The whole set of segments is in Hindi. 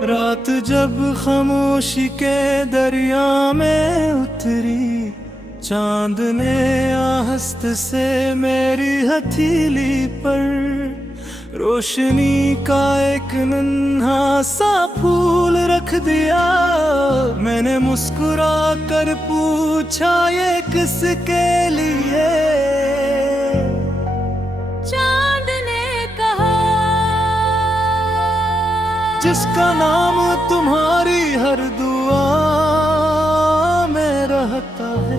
रात जब खामोशी के दरिया में उतरी, चांद ने आहस्त से मेरी हथेली पर रोशनी का एक नन्हा सा फूल रख दिया। मैंने मुस्कुरा कर पूछा, ये किसके लिए? चांद ने कहा, जिसका नाम तुम्हारी हर दुआ में रहता है।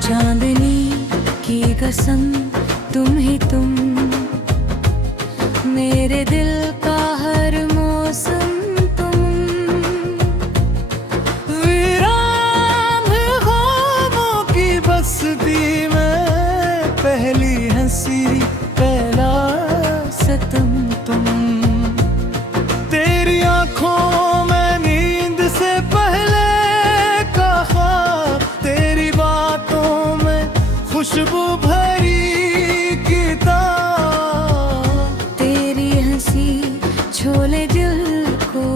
चांदनी की कसम तुम ही तुम, मेरे दिल का हर मौसम तुम। वीरान ख्वाबों की बस्ती में पहली हंसी पहला सतम तुम। तेरी आंखों में नींद से पहले का ख्वाब, तेरी बातों में खुशबू भरी किताब। तेरी हंसी छोले दिल को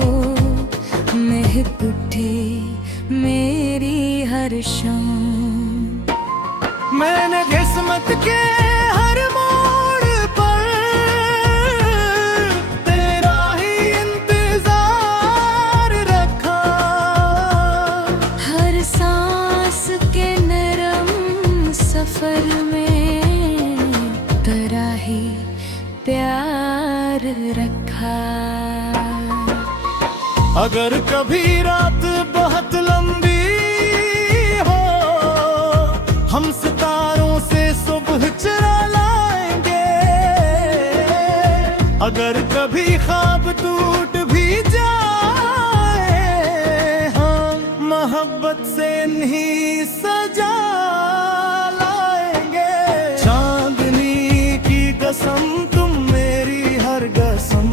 महक उठे मेरी हर शाम। मैंने किस्मत के हर मोड़ पर तेरा ही इंतजार रखा। हर सांस के नरम सफर में तेरा ही प्यार रखा। अगर कभी रात बहुत लंबी हो, हम सितारों से सुबह चुरा लाएंगे। अगर कभी ख्वाब टूट भी जाए, हम मोहब्बत से नहीं सजा लाएंगे। चांदनी की कसम तुम मेरी हर कसम,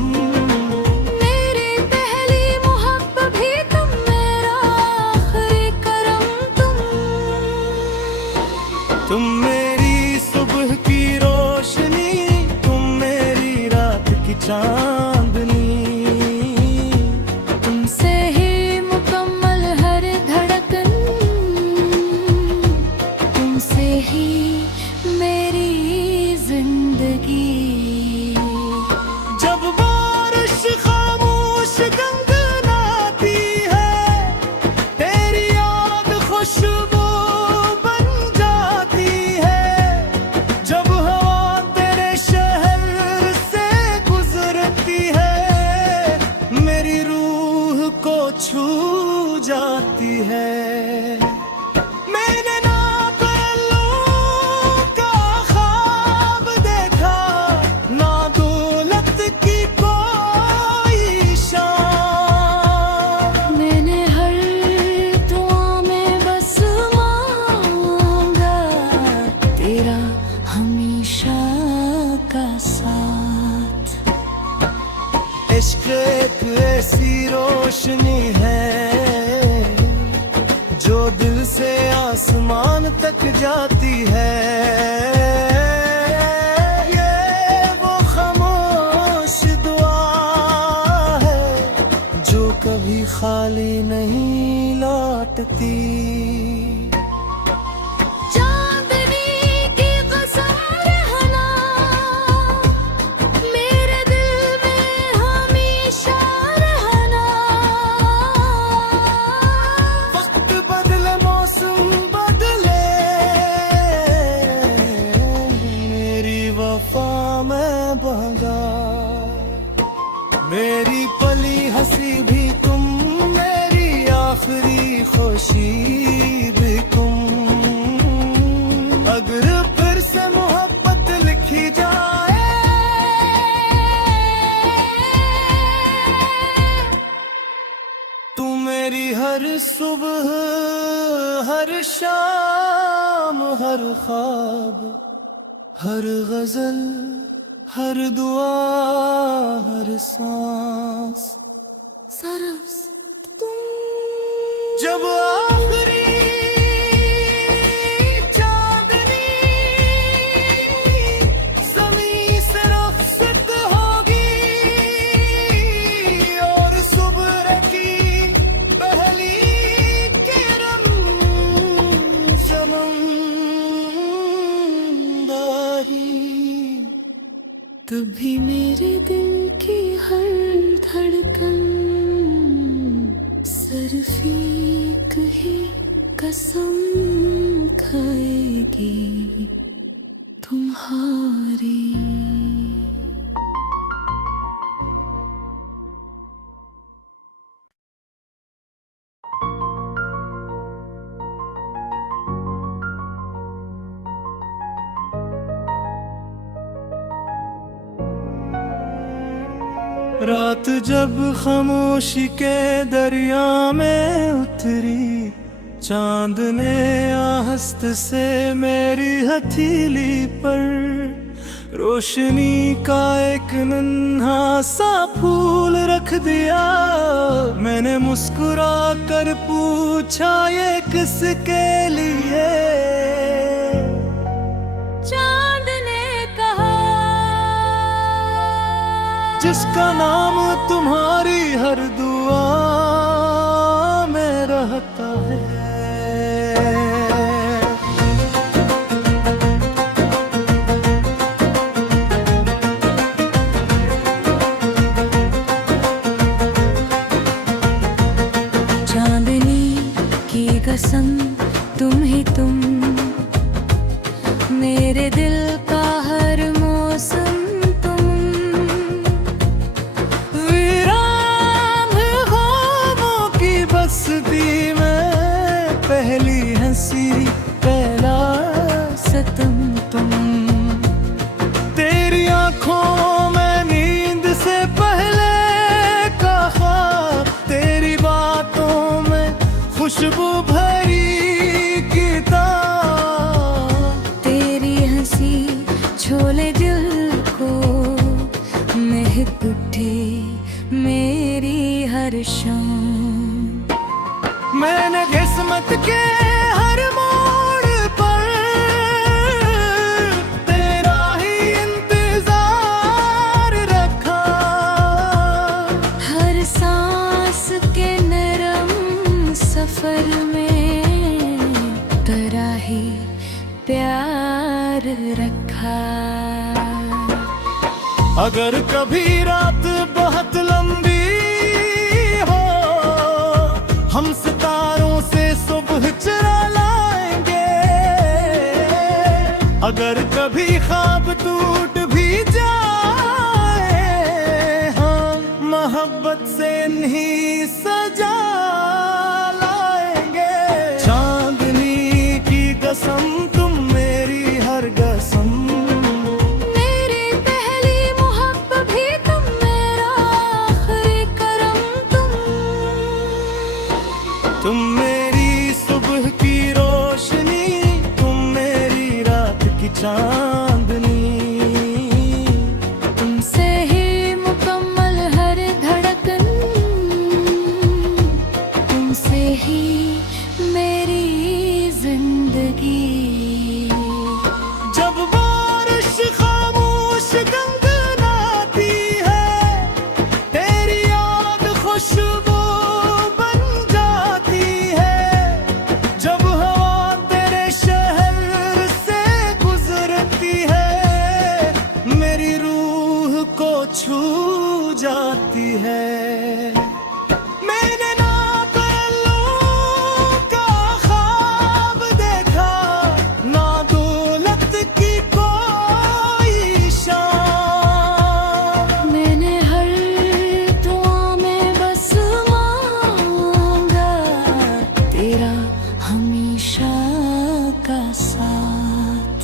मेरी पहली मोहब्बत भी तुम, मेरा आखिरी करम तुम मेरी सुबह की रोशनी, तुम मेरी रात की चांदनी। तुमसे ही मुकम्मल हर धड़कन, तुमसे ही मेरी जिंदगी। जब बारिश खामोश गनगनाती है, तेरी याद खुशबू बन जाती है। जब हवा तेरे शहर से गुजरती है, मेरी रूह को छू जाती है। मैंने ना पहलू का ख्वाब देखा, ना दौलत की कोई शान। मैंने हर दुआ में बस मांगा तेरा हमेशा का साथ। इश्क एक ऐसी रोशनी है जो दिल से आसमान तक जाती है। ये वो खामोश दुआ है जो कभी खाली नहीं लौटती। चांदनी की कसम रहना, मेरे दिल में हमेशा रहना। वक्त बदले मौसम बदले, मेरी वफा में बहगा। मेरी पली हंसी भी तुम, मेरी आखिरी खुशी भी तुम। अगर फिर से मोहब्बत लिखी जाए, तू मेरी हर सुबह हर शाम हर ख्वाब हर गजल हर दुआ हर सांस सरस तुम। जब आखिरी चांदनी ज़मीं से रुखसत होगी और सुबह की पहली किरण ज़मींदारी, तभी मेरे दिल की हर धड़कन सिर्फ एक ही कसम खाएगी, तुम्हारी। रात जब खामोशी के दरिया में उतरी, चांद ने आहस्त से मेरी हथेली पर रोशनी का एक नन्हा सा फूल रख दिया। मैंने मुस्कुरा कर पूछा, ये किसके लिए? चांद ने कहा, जिसका नाम तुम्हारी हर दुआ में रहता है। चांदनी की कसम तुम ही तुम, मेरे दिल का हर मौसम तुम। वीरान ख्वाबों की बस्ती में पहली हंसी पहला सतम तुम। तेरी आंखों में नींद से पहले का ख्वाब, तेरी बातों में खुशबू भरी किताब। तेरी हंसी छोले दिल को महक उठे मेरी हर शाम। मैंने किस्मत के हर मोड़ पर तेरा ही इंतजार रखा। हर सांस के नरम सफर में तेरा ही प्यार रखा। अगर कभी रात बहुत लंबी हो, हम सितारों से सुबह चुरा लाएंगे। अगर कभी ख्वाब टूट भी जाए, हम मोहब्बत से नहीं सजा लाएंगे। चांदनी की कसम तुम मेरी हर कसम, मेरी पहली मोहब्बत भी तुम, मेरा आखिरी करम तुम मेरी सुबह की रोशनी, तुम मेरी रात की चांदनी। तुमसे ही मुकम्मल हर धड़कन, तुमसे ही मेरी जिंदगी। जब बारिश खामोश गनगनाती है, तेरी याद खुशबू बन जाती है। जब हवा तेरे शहर से गुजरती है, मेरी रूह को छू जाती है। मैंने ना पहलू का ख्वाब देखा, ना दौलत की कोई शान। मैंने हर दुआ में बस मांगा तेरा हमेशा का साथ।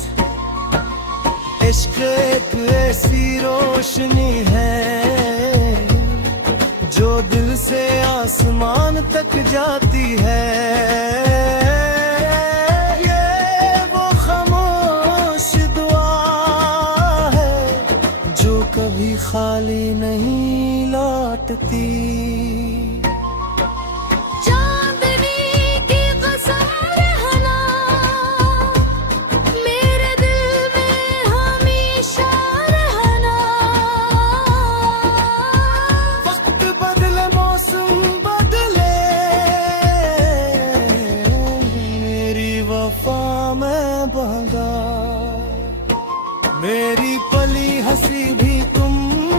इश्क एक ऐसी रोशनी है जो दिल से आसमान तक जाती है। ये वो खामोश दुआ है जो कभी खाली नहीं लौटती। चांदनी वफा मैं बहगा। मेरी पली हंसी भी तुम,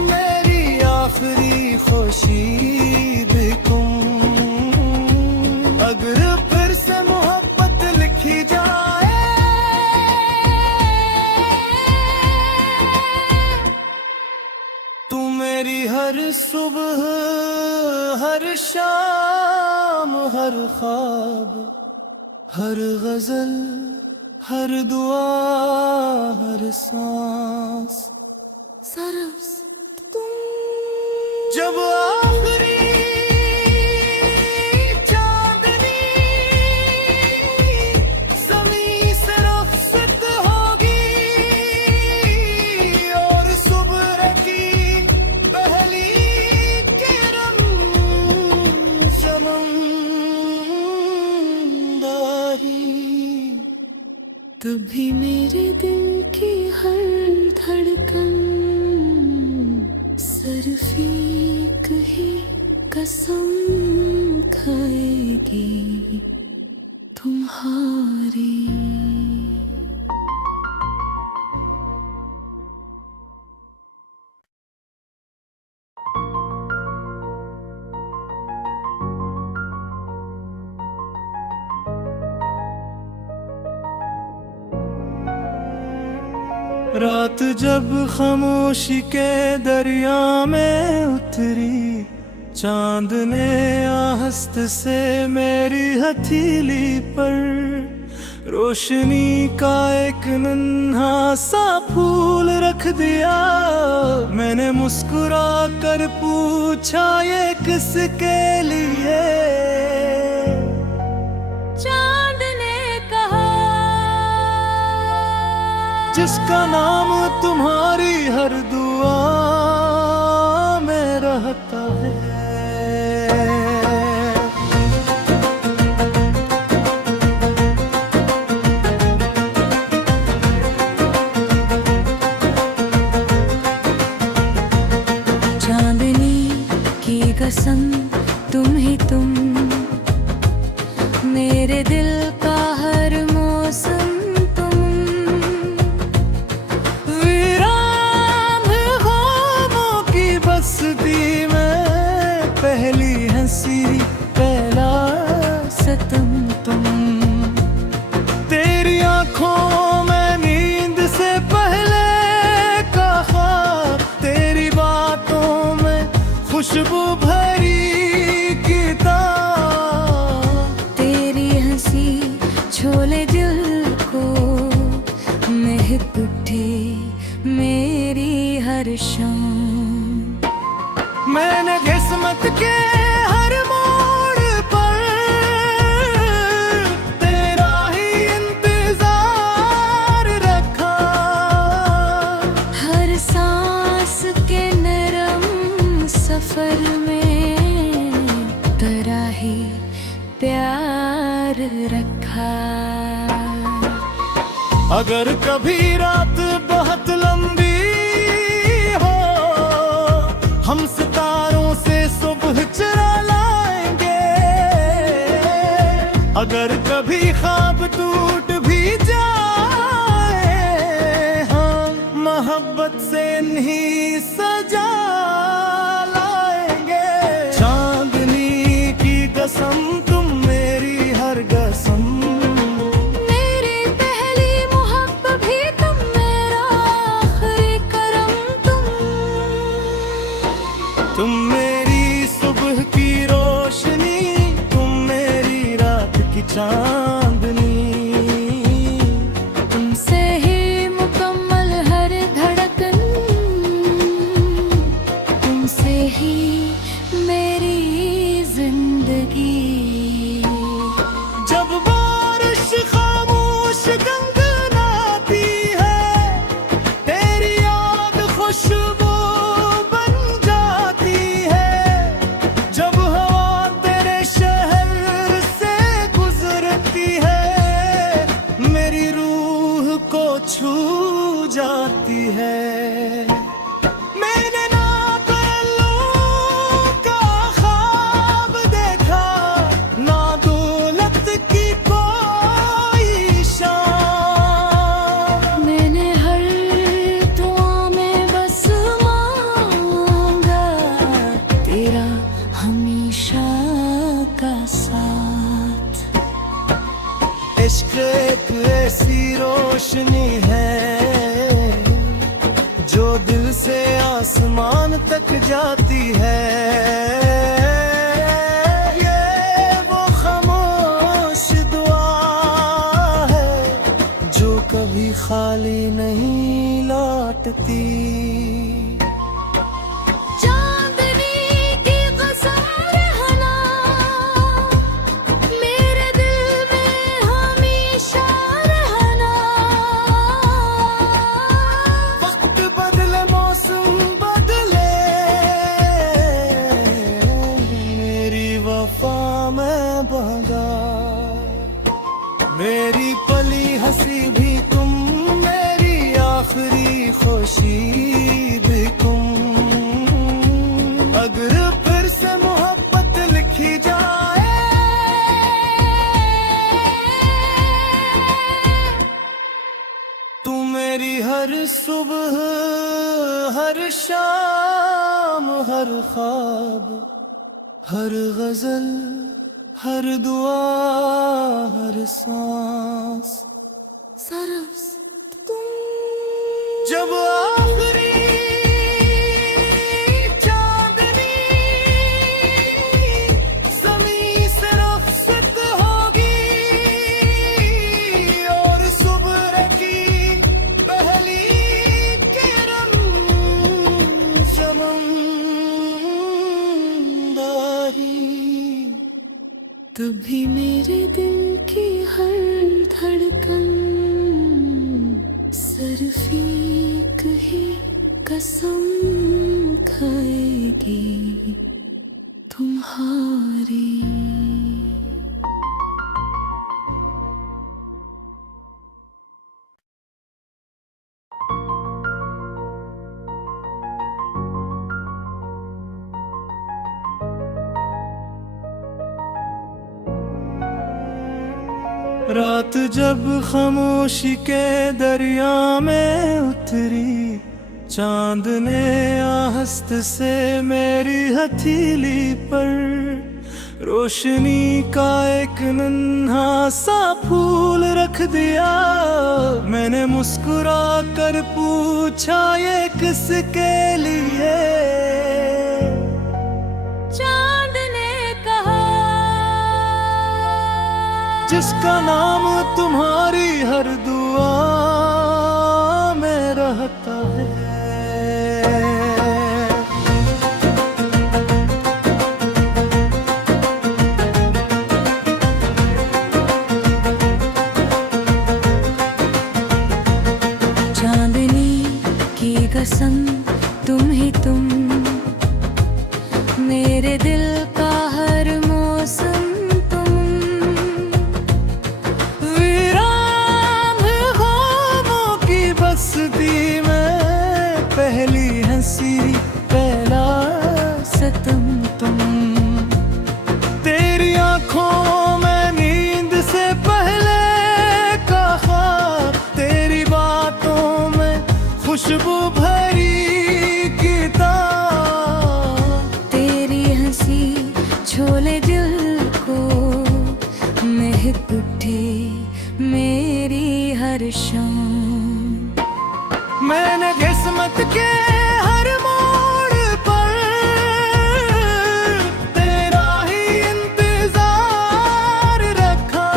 मेरी आखिरी खुशी भी तुम। अगर फिर से मोहब्बत लिखी जाए तू मेरी हर सुबह, हर शाम, हर ख्वाब, हर गजल, हर दुआ, हर सांस, सरस तुम। जब आखिरी चांदनी ज़मीं से रुखसत होगी और सुबह की पहली किरण ज़मींदारी, तभी मेरे दिल की हर धड़कन सिर्फ एक ही कसम खाएगी, तुम्हारी। रात जब खामोशी के दरिया में उतरी, चांद ने आहस्त से मेरी हथेली पर रोशनी का एक नन्हा सा फूल रख दिया। मैंने मुस्कुरा कर पूछा ये किसके लिए? चांद ने कहा, जिसका नाम तुम्हारी हर दुआ में रहता है। चांदनी की कसम तुम ही तुम, मेरे दिल का हर मौसम तुम। वीरान ख्वाबों की बस्ती में पहली हंसी, पहला सतम तुम। तेरी आंखों में नींद से पहले का ख्वाब, तेरी बातों में खुशबू भरी किताब। तेरी हंसी छोले दिल को महक उठे मेरी हर शाम। मैंने किस्मत के हर मोड़ पर तेरा ही इंतजार रखा। हर सांस के नरम सफर में तेरा ही प्यार रखा। अगर कभी रात बहुत लंबी हो, हम सितारों से सुबह चुरा लाएंगे। अगर कभी ख्वाब टूट भी जाए, हम मोहब्बत से नहीं सजा लाएंगे। चांदनी की कसम तुम, मेरी हर कसम। मेरी पहली मोहब्बत भी तुम, मेरा आखिरी करम तुम मेरी सुबह की रोशनी, तुम मेरी रात की चांदनी। तुमसे ही मुकम्मल हर धड़कन, तुमसे ही मेरी जिंदगी। जब बारिश खामोश गनगनाती है, तेरी याद खुशबू बन जाती है। जब हवा तेरे शहर से गुजरती है, मेरी रूह को छू जाती है। मैंने ना ताल्लुक का ख्वाब देखा, ना दौलत की कोई ऐसी रोशनी है जो दिल से आसमान तक जाती है। ये वो खामोश दुआ है जो कभी खाली नहीं लौटती। मेरी पली हंसी भी तुम, मेरी आखिरी खुशी भी तुम। अगर फिर से मोहब्बत लिखी जाए तू मेरी हर सुबह, हर शाम, हर ख्वाब, हर गजल, हर दुआ, हर सांस, सरस तुम। जब आखिरी चांदनी ज़मीं से रुखसत होगी और सुबह की पहली किरण समंदरी, तभी मेरे दिल की हर धड़कन सिर्फ एक ही कसम खाएगी, तुम्हारी। रात जब खामोशी के दरिया में उतरी, चांद ने आहस्त से मेरी हथेली पर रोशनी का एक नन्हा सा फूल रख दिया। मैंने मुस्कुरा कर पूछा ये किसके लिए? जिसका नाम तुम्हारी हर दुआ में रहता है। चांदनी की कसम तुम ही तुम, मेरे दिल का हर मौसम पहली हंसी पहला सतम तुम। तेरी आंखों में नींद से पहले का ख्वाब, तेरी बातों में खुशबू भरी किताब। तेरी हंसी छोले दिल को महक उठे मेरी हर शाम। मैंने किस्मत के हर मोड़ पर तेरा ही इंतजार रखा।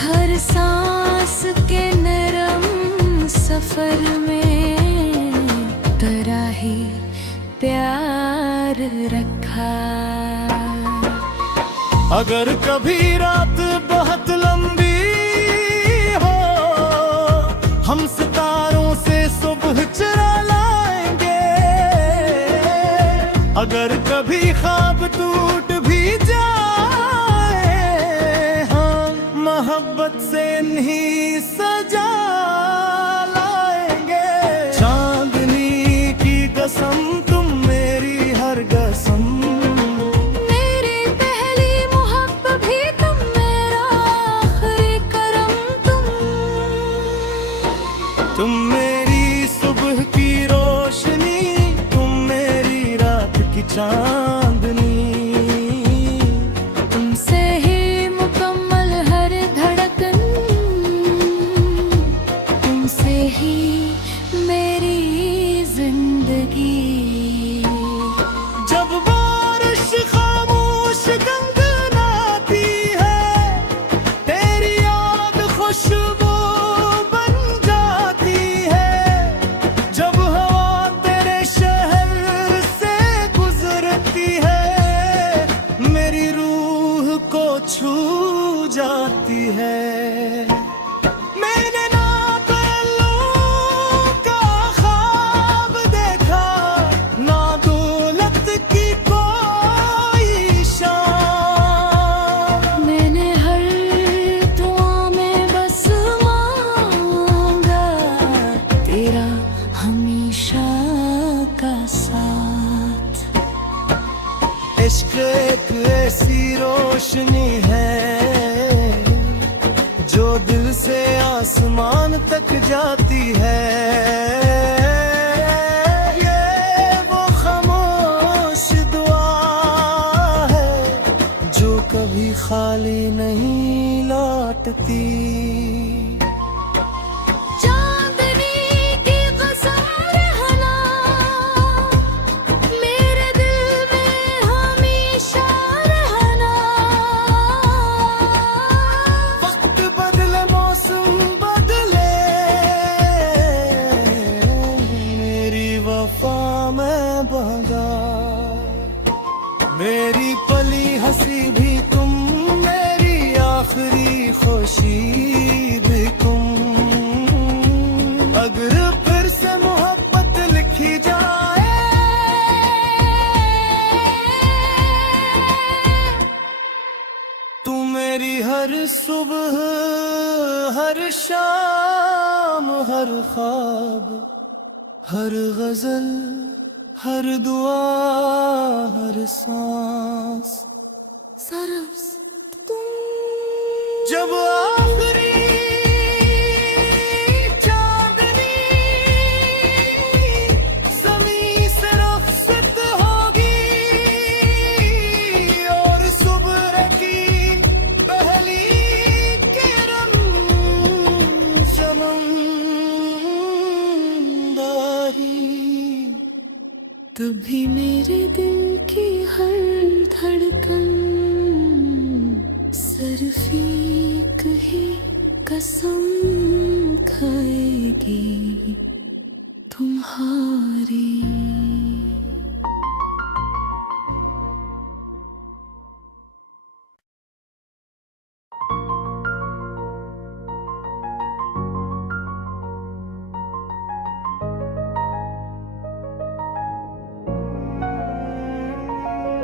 हर सांस के नरम सफर में तेरा ही प्यार रखा। अगर कभी रात बहुत लंबी हो, हम सितारों से सुबह चुरा लाएंगे। अगर कभी ख्वाब टूट भी जाए, हम मोहब्बत से नहीं सजा लाएंगे। चांदनी की कसम तुम मेरी हर कसम, मेरी पहली मोहब्बत भी तुम, मेरा आखिरी करम तुम मेरी सुबह की रोशनी, तुम मेरी रात की चांदनी। तुमसे ही मुकम्मल हर धड़कन मैंने ना ताल्लुक का ख्वाब देखा, ना दौलत की कोई शान। मैंने हर दुआ में बस मांगा तेरा हमेशा का साथ। इश्क एक ऐसी रोशनी है जो दिल से आसमान तक जाती है। ये वो खामोश दुआ है जो कभी खाली नहीं लौटती। चांदनी की कसम रहना मेरे दिल में हमेशा रहना। वक्त बदले मौसम बदले, मेरी वफा में बगा। मेरी पली हंसी भी तुम, मेरी आखिरी खुशी भी तुम। अगर फिर से मोहब्बत लिखी जाए तू मेरी हर सुबह, हर शाम, हर ख्वाब, हर गजल, हर दुआ, हर सांस। सरस तुम जब आखिरी चांदनी ज़मीं से रुखसत होगी और सुबह की पहली किरण समंदरी, तभी मेरे दिल की हर धड़कन सिर्फ ही कसम खाएगी तुम्हारी।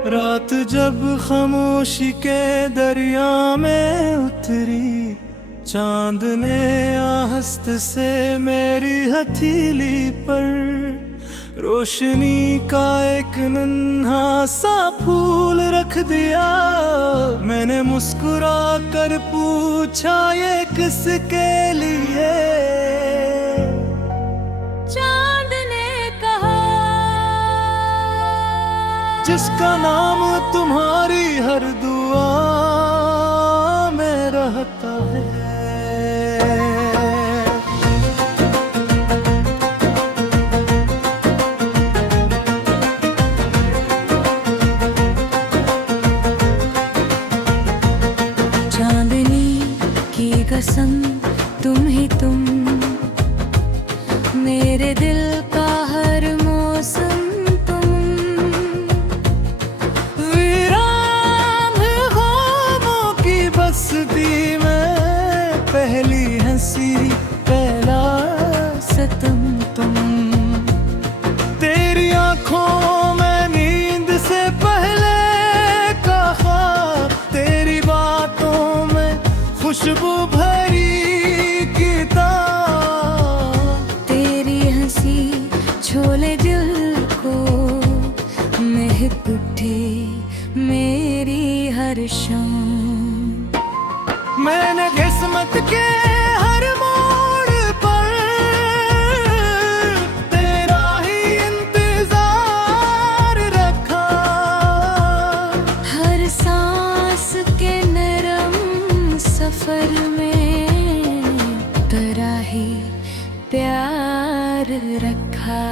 रात जब खामोशी के दरिया में उतरी, चांद ने आहस्त से मेरी हथेली पर रोशनी का एक नन्हा सा फूल रख दिया। मैंने मुस्कुरा कर पूछा ये किसके लिए। चांद ने कहा जिसका नाम तुम्हारी हर दुआ में रहता है। चांदनी की कसम तुम ही तुम, मेरे दिल का हर मौसम तुम। वीरान ख्वाबों की बस्ती में पहली हंसी, पहला सतम तुम। तेरी आंखों में नींद से पहले का ख्वाब, तेरी बातों में खुशबू भरी किताब। तेरी हंसी छोले दिल को महक उठे मेरी हर शाम। मैंने किस्मत के हर मोड़ पर तेरा ही इंतजार रखा। हर सांस के नरम सफर में तेरा ही प्यार रखा।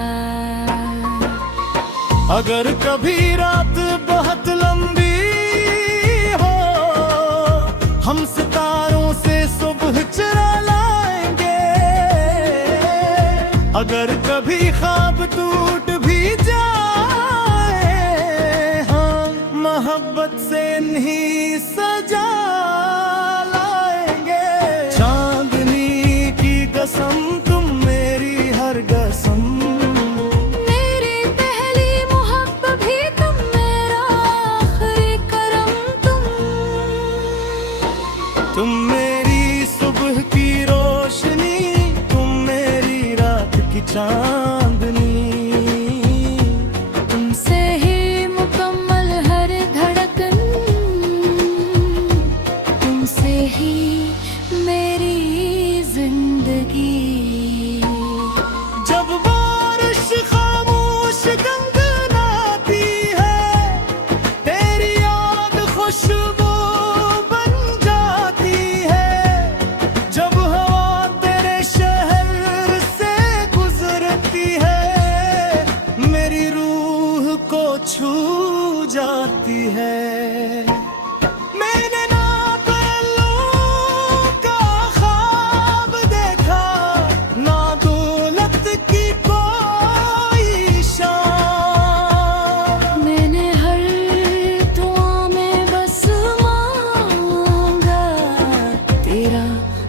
अगर कभी रात बहुत लंबी हो, हम सितारों से सुबह चुरा लाएंगे। अगर कभी ख्वाब टूट भी जाए, हम मोहब्बत से नहीं सजा लाएंगे।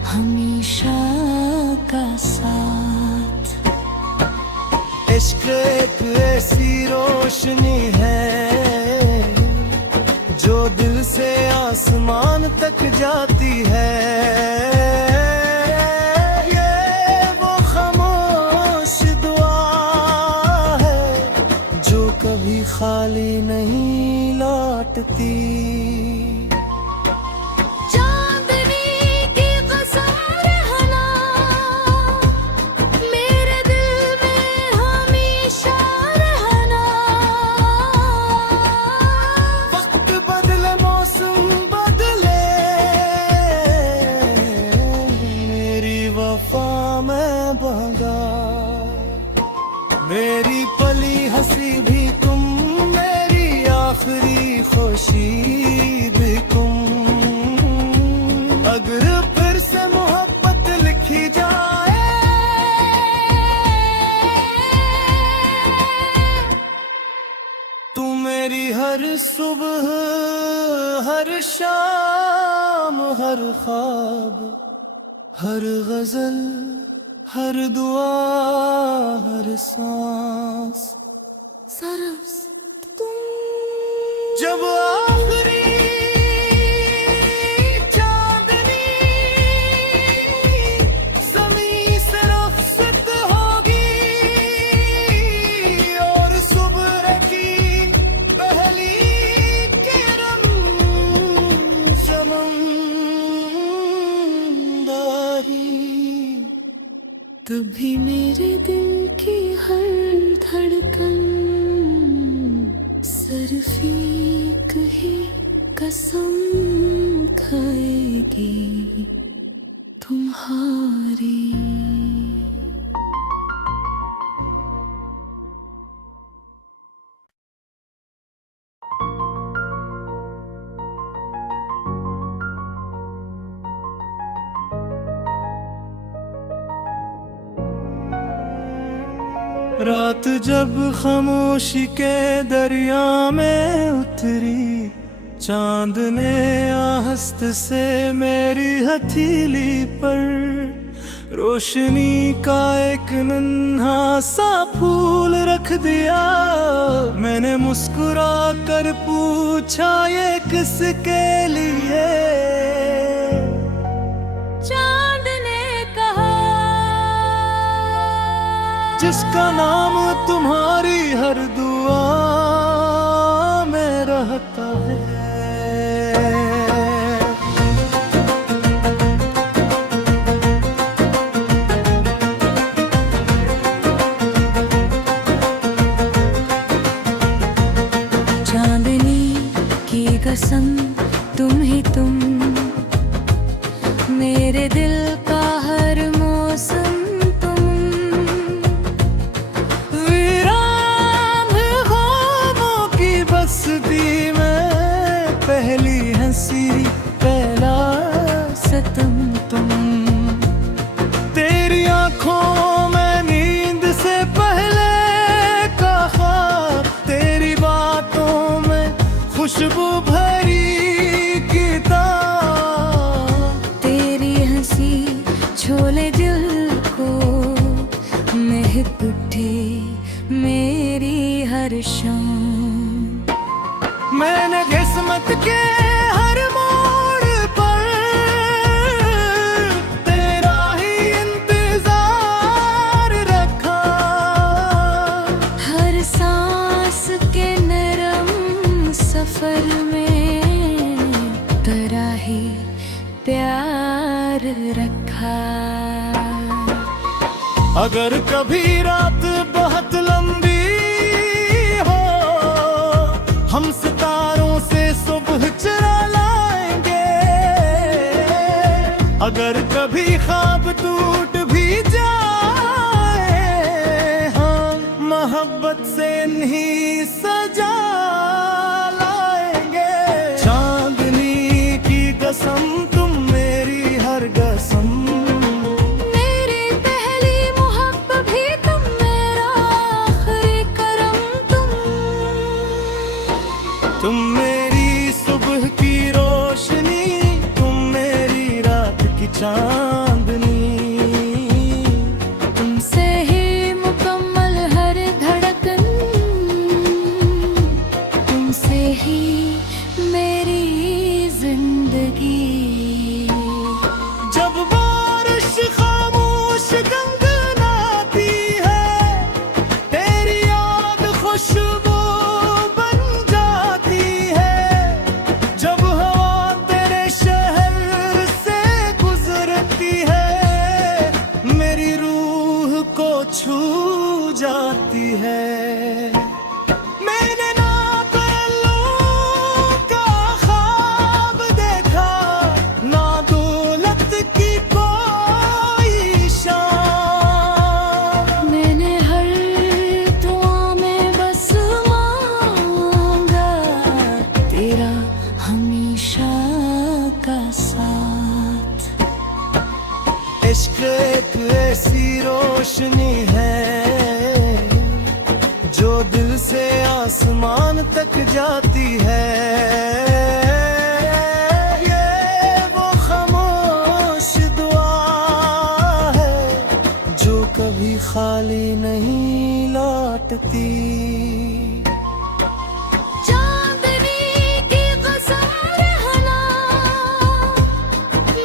हमेशा का साथ। इश्क एक ऐसी रोशनी है जो दिल से आसमान तक जाती है। ये वो खामोश दुआ है जो कभी खाली नहीं लौटती। मेरी पली हंसी भी तुम, मेरी आखिरी खुशी भी तुम। अगर फिर से मोहब्बत लिखी जाए तू मेरी हर सुबह, हर शाम, हर ख्वाब, हर गजल, हर दुआ, हर सांस। सरस तुम जब आखिरी चांदनी ज़मीं से रुखसत होगी और सुबह की पहली किरण ज़मींदारी, तभी मेरे दिल की हर धड़कन सिर्फ एक ही कसम खाएगी, तुम्हारी। रात जब खामोशी के दरिया में उतरी, चांद ने आहस्त से मेरी हथेली पर रोशनी का एक नन्हा सा फूल रख दिया। मैंने मुस्कुरा कर पूछा ये किसके लिए? जिसका नाम तुम्हारी हर दुआ में रहता है। चांदनी की कसम तुम ही तुम, मेरे दिल का हर मौसम तुम। वीरान ख्वाबों की बस्ती में पहली हंसी, पहला सतम तुम। तेरी आंखों में नींद से पहले का ख्वाब, तेरी बातों में खुशबू भरी किताब। तेरी हंसी छोले दिल को महक उठे मेरी हर शाम। मैंने किस्मत के हर मोड़ पर तेरा ही इंतजार रखा। हर सांस के नरम सफर में तेरा ही प्यार रखा। अगर कभी रात बहुत लंबी हो, हम सितारों से सुबह चुरा लाएंगे। अगर कभी ख्वाब टूट भी जाए, हाँ मोहब्बत से नहीं सजा लाएंगे। चांदनी की कसम तुम, मेरी हर कसम। मेरी पहली मोहब्बत भी तुम, मेरा आखिरी करम तुम। तुम मेरी सुबह की रोशनी, तुम मेरी रात की चांद। छू जाती है। मैंने ना ताल्लुक का ख्वाब देखा, ना दौलत की कोई शान। मैंने हर दुआ में बस मांगा तेरा हमेशा का साथ। इश्क एक ऐसी रोशनी है जो दिल से आसमान तक जाती है। ये वो खामोश दुआ है जो कभी खाली नहीं लौटती। चांदनी की कसम रहना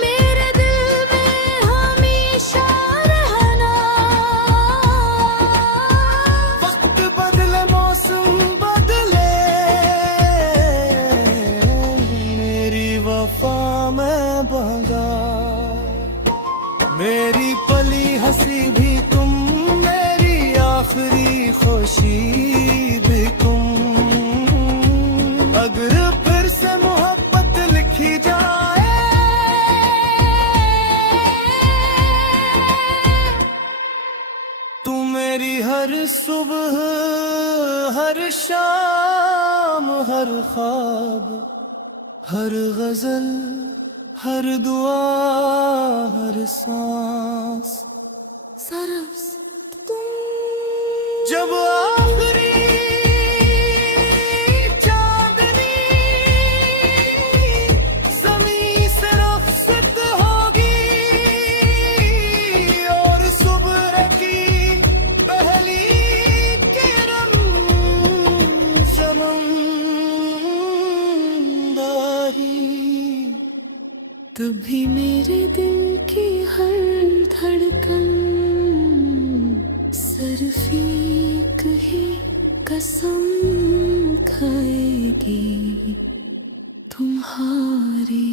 मेरे दिल में हमेशा रहना। वक्त बदले मौसम बदले, मेरी वफा में बगा। मेरी पली हंसी भी तुम, मेरी आखिरी खुशी भी तुम। अगर फिर से मोहब्बत लिखी जाए तू मेरी हर सुबह, हर शाम, हर ख्वाब, हर गजल, हर दुआ, हर सांस। सरस तुम जब आखिरी चांदनी ज़मीं से रुखसत होगी और सुबह की पहली किरण ज़मींदारी। तभी मेरे दिल की हर धड़कन सिर्फ ही कसम खाएगी तुम्हारी।